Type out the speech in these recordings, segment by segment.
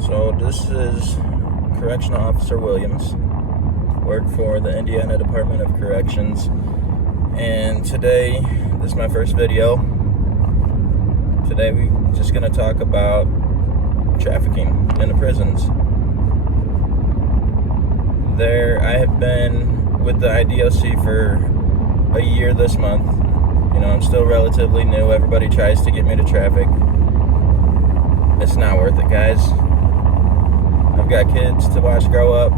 So this is Correctional Officer Williams, work for the Indiana Department of Corrections, and today, this is my first video. Today we're just going to talk about trafficking in the prisons. I have been with the IDOC for a year this month. You know, I'm still relatively new. Everybody tries to get me to traffic. It's not worth it, guys. I've got kids to watch grow up.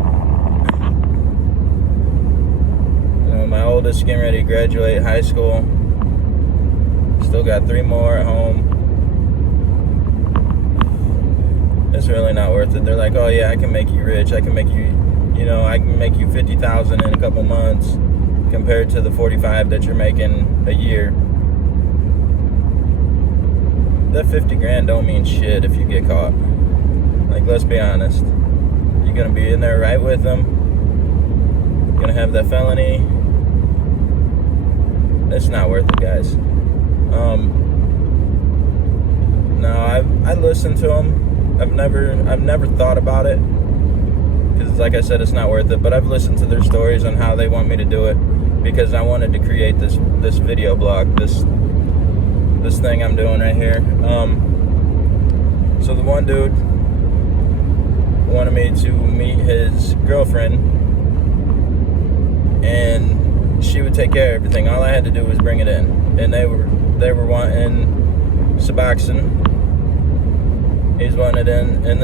You know, my oldest is getting ready to graduate high school. Still got 3 more at home. It's really not worth it. They're like, oh yeah, I can make you rich. I can make you, I can make you $50,000 in a couple months compared to the 45 that you're making a year. That 50 grand don't mean shit if you get caught. Like, let's be honest. You're gonna be in there right with them. You're gonna have that felony. It's not worth it, guys. No, I listen to them. I've never thought about it, because like I said, it's not worth it. But I've listened to their stories on how they want me to do it, because I wanted to create this video blog, this thing I'm doing right here. So the one dude wanted me to meet his girlfriend, and she would take care of everything. All I had to do was bring it in, and they were wanting Suboxone. He's wanting it in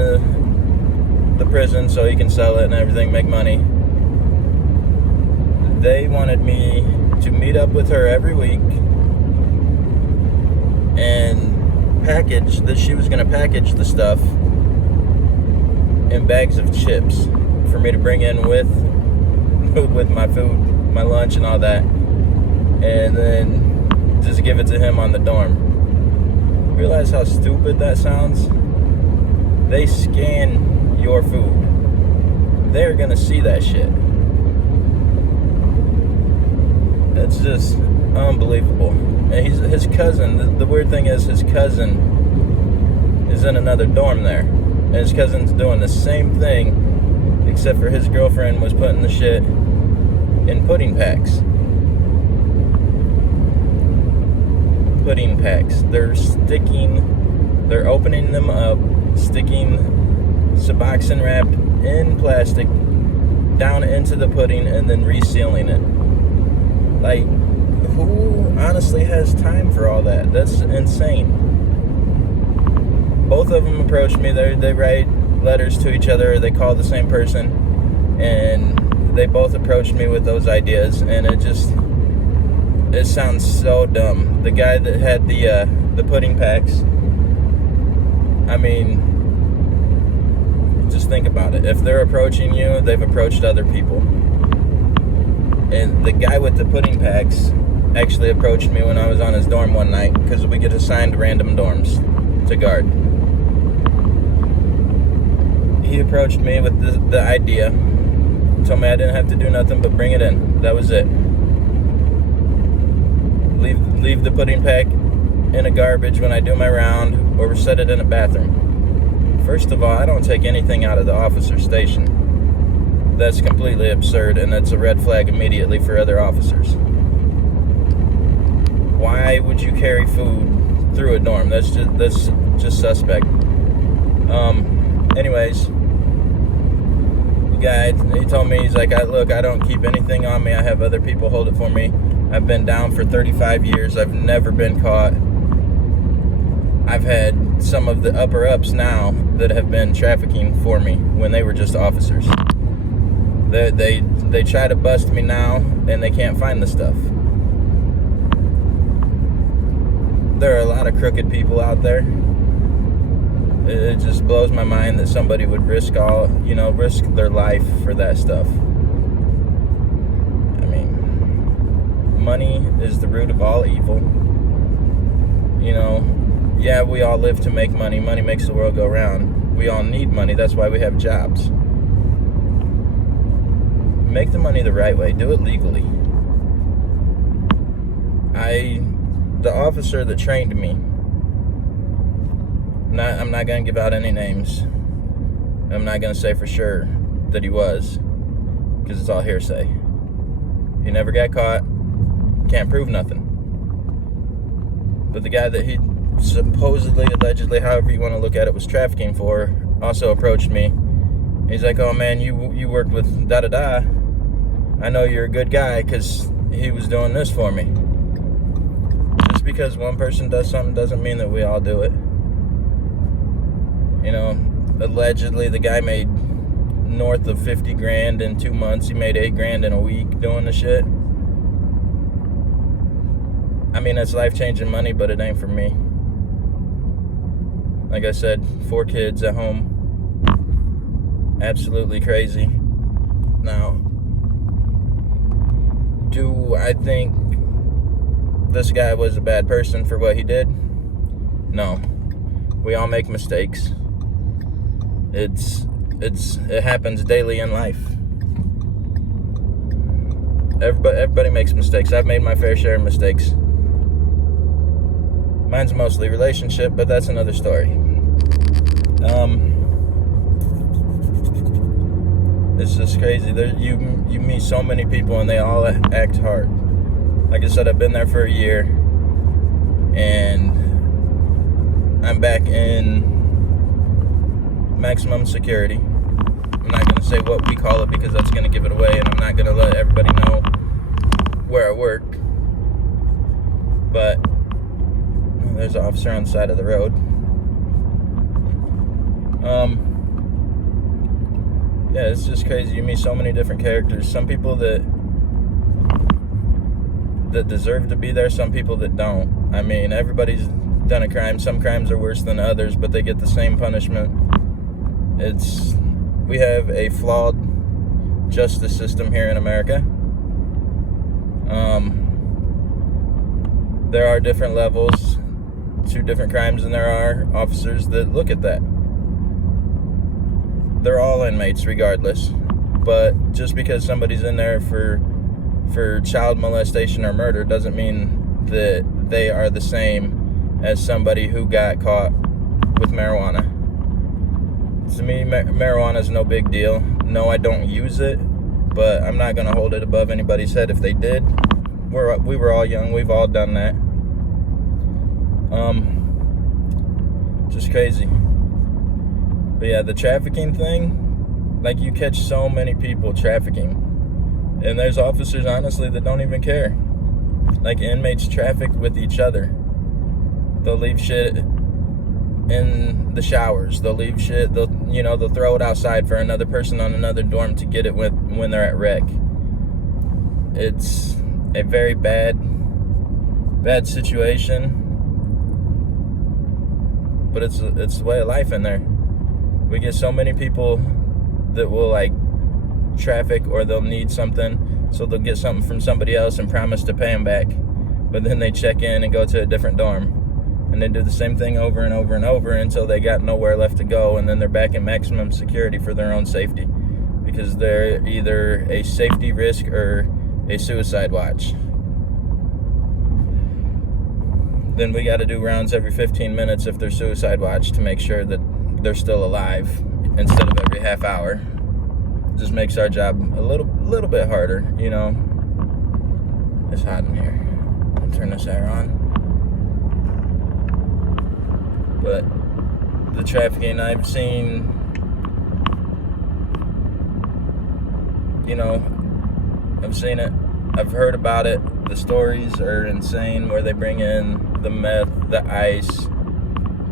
the prison so he can sell it and everything, make money. They wanted me to meet up with her every week and package that she was going to package the stuff in bags of chips for me to bring in with my food, my lunch and all that, and then just give it to him on the dorm. Realize how stupid that sounds? They scan your food. They're gonna see that shit. That's just unbelievable. And his cousin, the weird thing is, his cousin is in another dorm there. And his cousin's doing the same thing, except for his girlfriend was putting the shit in pudding packs. Pudding packs. They're opening them up, sticking Suboxone wrapped in plastic down into the pudding, and then resealing it. Like, who honestly has time for all that? That's insane. Both of them approached me. They write letters to each other, or they call the same person, and they both approached me with those ideas, and it sounds so dumb. The guy that had the pudding packs, I mean, just think about it. If they're approaching you, they've approached other people. And the guy with the pudding packs actually approached me when I was on his dorm one night, because we get assigned random dorms to guard. He approached me with the idea, told me I didn't have to do nothing but bring it in. That was it. Leave the pudding pack in a garbage when I do my round, or set it in a bathroom. First of all, I don't take anything out of the officer's station. That's completely absurd, and that's a red flag immediately for other officers. Why would you carry food through a dorm? That's just suspect. Anyways, the guy, he told me, he's like, look, I don't keep anything on me. I have other people hold it for me. I've been down for 35 years. I've never been caught. I've had some of the upper ups now that have been trafficking for me when they were just officers. They try to bust me now, and they can't find the stuff. There are a lot of crooked people out there. It just blows my mind that somebody would risk their life for that stuff. I mean, money is the root of all evil. Yeah, we all live to make money. Money makes the world go round. We all need money. That's why we have jobs. Make the money the right way. Do it legally. The officer that trained me, I'm not going to give out any names, I'm not going to say for sure that he was, because it's all hearsay. He never got caught. Can't prove nothing. But the guy that he supposedly, allegedly, however you want to look at it, was trafficking for, also approached me. He's like, oh man, you worked with da-da-da. I know you're a good guy because he was doing this for me. Just because one person does something doesn't mean that we all do it. You know, allegedly the guy made north of 50 grand in 2 months. He made 8 grand in a week doing the shit. I mean, it's life-changing money, but it ain't for me. Like I said, 4 kids at home. Absolutely crazy. Now, do I think this guy was a bad person for what he did? No. We all make mistakes. It happens daily in life. Everybody makes mistakes. I've made my fair share of mistakes. Mine's mostly relationship, but that's another story. It's just crazy. You meet so many people and they all act hard. Like I said, I've been there for a year, and I'm back in maximum security. I'm not going to say what we call it because that's going to give it away, and I'm not going to let everybody know where I work. But there's an officer on the side of the road. Yeah, it's just crazy. You meet so many different characters. Some people that deserve to be there, some people that don't. I mean, everybody's done a crime. Some crimes are worse than others, but they get the same punishment. We have a flawed justice system here in America. There are different levels to different crimes, and there are officers that look at that. They're all inmates regardless, but just because somebody's in there for child molestation or murder doesn't mean that they are the same as somebody who got caught with marijuana. To me, marijuana is no big deal. No, I don't use it, but I'm not going to hold it above anybody's head if they did. We were all young. We've all done that. Just crazy. But yeah, the trafficking thing, like, you catch so many people trafficking, and there's officers, honestly, that don't even care. Like, inmates traffic with each other. They'll leave shit in the showers. They'll leave shit, they'll throw it outside for another person on another dorm to get it when they're at rec. It's a very bad situation, but it's the way of life in there. We get so many people that will, like, traffic, or they'll need something, so they'll get something from somebody else and promise to pay them back, but then they check in and go to a different dorm, and they do the same thing over and over and over until they got nowhere left to go, and then they're back in maximum security for their own safety, because they're either a safety risk or a suicide watch. Then we got to do rounds every 15 minutes if they're suicide watch to make sure that they're still alive, instead of every half hour. It just makes our job a little bit harder, you know. It's hot in here. I'll turn this air on. But the trafficking I've seen, I've seen it. I've heard about it. The stories are insane, where they bring in the meth, the ice,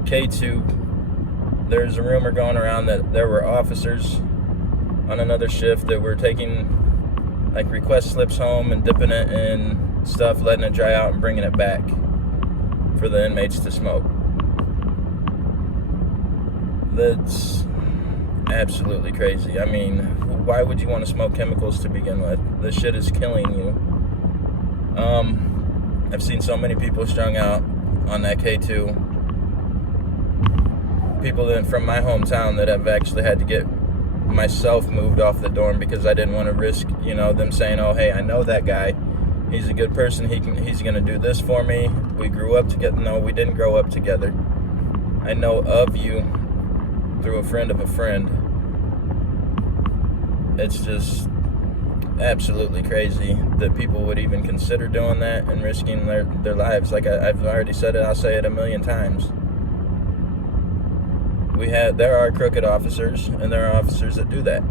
K2. There's a rumor going around that there were officers on another shift that were taking, like, request slips home and dipping it in stuff, letting it dry out and bringing it back for the inmates to smoke. That's absolutely crazy. I mean, why would you want to smoke chemicals to begin with? This shit is killing you. I've seen so many people strung out on that K2. People from my hometown that have actually had to get myself moved off the dorm because I didn't want to risk, them saying, oh, hey, I know that guy. He's a good person. He's going to do this for me. We grew up together. No, we didn't grow up together. I know of you through a friend of a friend. It's just absolutely crazy that people would even consider doing that and risking their lives. Like I've already said it, I'll say it a million times. There are crooked officers, and there are officers that do that.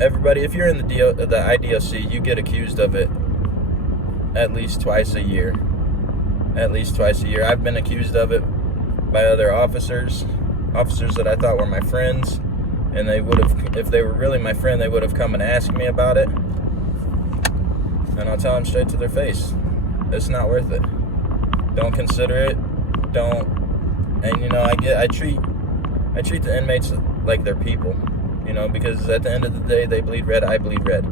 Everybody, if you're in the IDOC, you get accused of it at least twice a year. At least twice a year. I've been accused of it by other officers that I thought were my friends, and they would have, if they were really my friend, they would have come and asked me about it, and I'll tell them straight to their face, it's not worth it. Don't consider it. Don't. And I treat the inmates like they're people, because at the end of the day, they bleed red, I bleed red.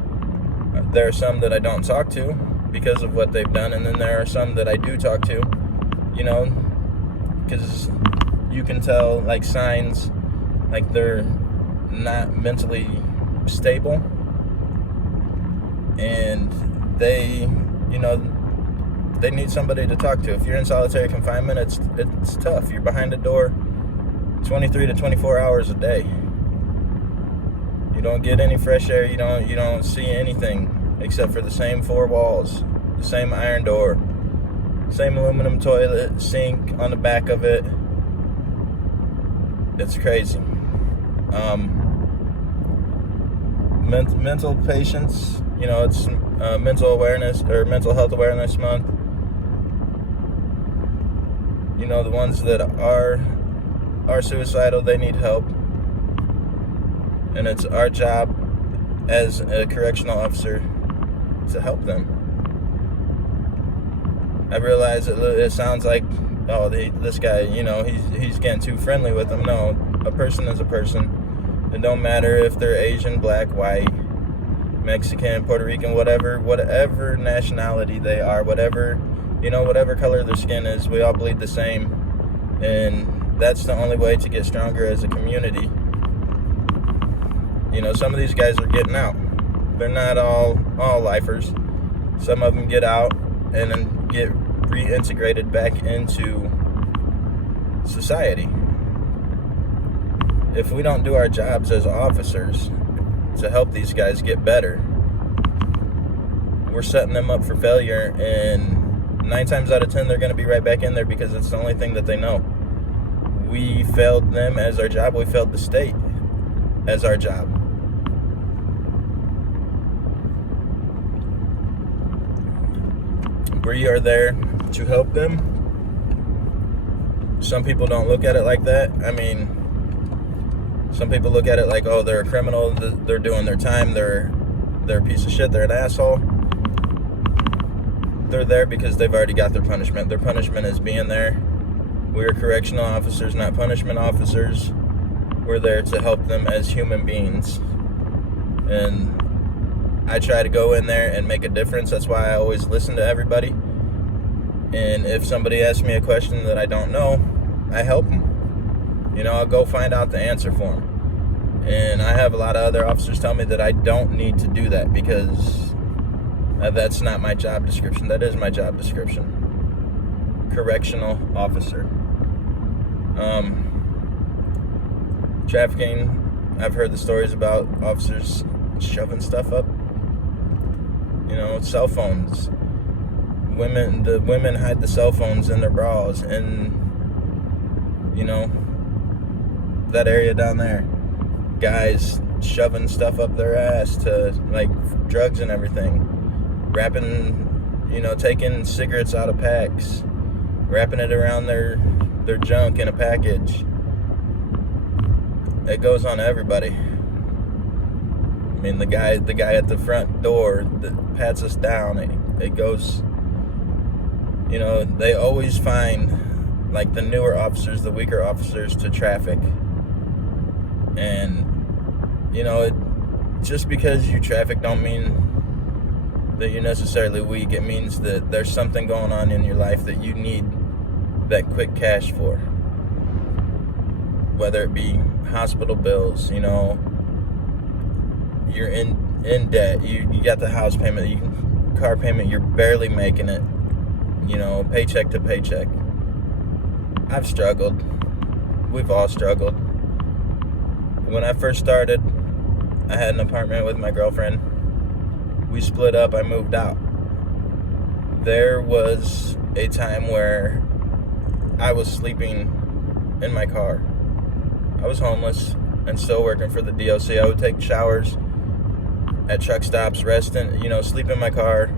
There are some that I don't talk to because of what they've done, and then there are some that I do talk to, because you can tell, like, signs, like they're not mentally stable, and they need somebody to talk to. If you're in solitary confinement, it's tough. You're behind a door 23 to 24 hours a day. You don't get any fresh air. You don't see anything except for the same four walls, the same iron door, same aluminum toilet, sink on the back of it. It's crazy. Mental patients, it's mental awareness or mental health awareness month. The ones that are suicidal, they need help, and it's our job as a correctional officer to help them. I realize it sounds like, oh, this guy, he's getting too friendly with them. No, a person is a person. It don't matter if they're Asian, black, white, Mexican, Puerto Rican, whatever nationality they are, whatever color their skin is, we all bleed the same. And that's the only way to get stronger as a community. Some of these guys are getting out. They're not all lifers. Some of them get out and then get reintegrated back into society. If we don't do our jobs as officers to help these guys get better, we're setting them up for failure, and 9 times out of 10 they're going to be right back in there because it's the only thing that they know. We failed them as our job. We failed the state as our job. We are there to help them. Some people don't look at it like that. Some people look at it like, oh, they're a criminal, they're doing their time, they're a piece of shit, they're an asshole. They're there because they've already got their punishment. Their punishment is being there. We're correctional officers, not punishment officers. We're there to help them as human beings. And I try to go in there and make a difference. That's why I always listen to everybody. And if somebody asks me a question that I don't know, I help them. I'll go find out the answer for them. And I have a lot of other officers tell me that I don't need to do that because that's not my job description. That is my job description. Correctional officer. Trafficking, I've heard the stories about officers shoving stuff up. Cell phones. The women hide the cell phones in their bras, and that area down there. Guys shoving stuff up their ass to, like, drugs and everything. Wrapping, taking cigarettes out of packs. Wrapping it around their junk in a package. It goes on to everybody. The guy at the front door that pats us down, it goes, they always find, like, the newer officers, the weaker officers to traffic. And, just because you traffic don't mean that you're necessarily weak. It means that there's something going on in your life that you need that quick cash for. Whether it be hospital bills, you're in debt, you got the house payment, car payment, you're barely making it, paycheck to paycheck. I've struggled. We've all struggled. when I first started, I had an apartment with my girlfriend. We split up, I moved out. There was a time where I was sleeping in my car. I was homeless and still working for the DOC. I would take showers at truck stops, rest in, sleep in my car.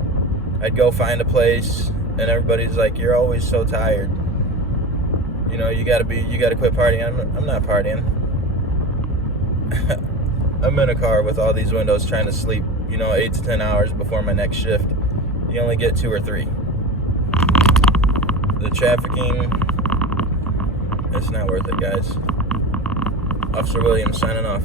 I'd go find a place, and everybody's like, "You're always so tired. You gotta quit partying." I'm not partying. I'm in a car with all these windows trying to sleep, 8 to 10 hours before my next shift. You only get 2 or 3. The trafficking, it's not worth it, guys. Officer Williams signing off.